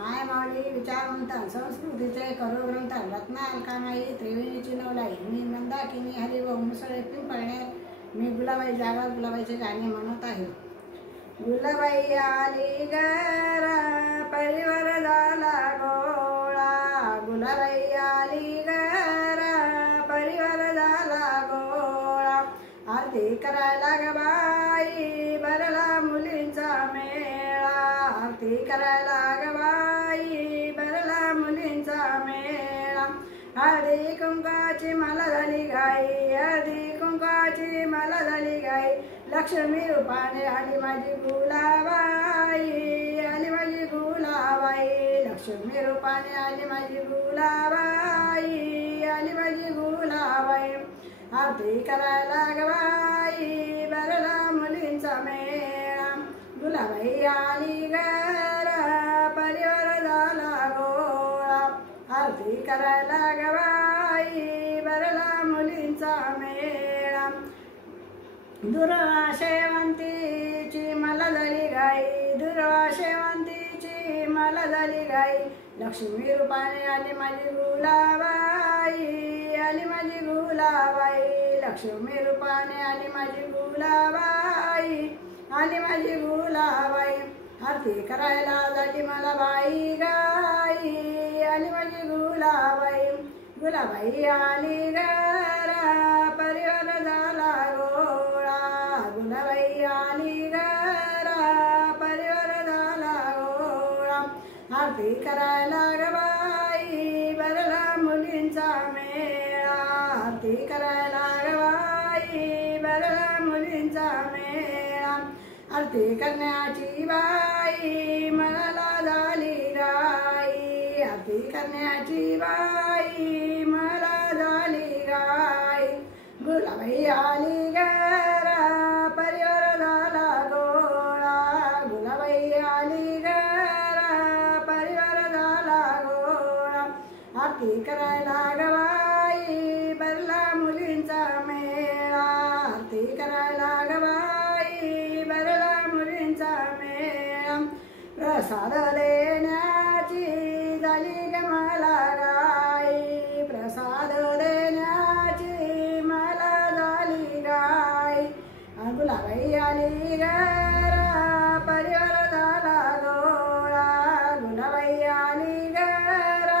माय माऊली विचारवंत संस्कृतीचे करोग्रंथ रत्न अलकामाई त्रिवेणीची नवलाई मी मंदाकिनी हरिव मुसळे पिंपळनेर मी गुलाबाई जागा गुलाबाईचे गाणे म्हणत आहे। गुलाबाई आली गरा परिवार झाला गोळा, गुलाबाई आली गरा परिवार झाला गोळा, आरती करायला ग बाई भरला मुलींचा मेळा, आरती करायला ग बाई भरला मुलींचा मेळा, हळदी कुंकाची मला झाली गाई, हळदी कुंकाची मला झाली गाई, लक्ष्मी रूपाने आली माझी गुलाबाई, आली माझी गुलाबाई, लक्ष्मी रूपाने आली माझी गुलाबाई, आली माझी गुलाबाई, आरती करायला ग बाई भरला मुलींचा मेळा, गुलाबाई आली गरा परिवार झाला गोळा, आरती करायला ग बाई भरला मुलींचा मेळा, दुर्वा शेवंतीची मला झाली गाई, दुर्वा शेवंतीची मला झाली गाई, लक्ष्मी रूपाने आली माझी गुलाबाई, आली माझी गुलाबाई, लक्ष्मी रूपाने आली माझी गुलाबाई, आली माझी गुलाबाई, आरती करायला झाली मला बाई गाई, आली माझी गुलाबाई, गुलाबाई आली गरा परिवार झाला गोळा, गुलाबाई आली गरा परिवार झाला गोळा, आरती करायला ग बाई भरला मुलींचा मेळा, आरती करायला ग बाई भरला मुलींचा मेळा, आरती करण्याची बाई मनाला झाली गाई, आरती करण्याची बाई मला झाली गाई, गुलाबाई आली गरा परिवार झाला गोळा, गुलाबाई आली गरा परिवार झाला गोळा, आरती करायला ग बाई भरला मुलींचा मेळा, आरती करायला ग बाई भरला मुलींचा मेळा, प्रसाद देण्याची झाली ग मला गाई, प्रसाद देण्याची मला झाली गाई, गुलाबाई आली गरा परिवार झाला गोळा, गुलाबाई आली गरा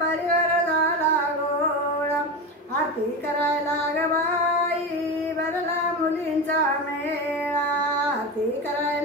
परिवार झाला गोळा, आरती करायला ग बाई भरला मुलींचा मेळा, आरती करायला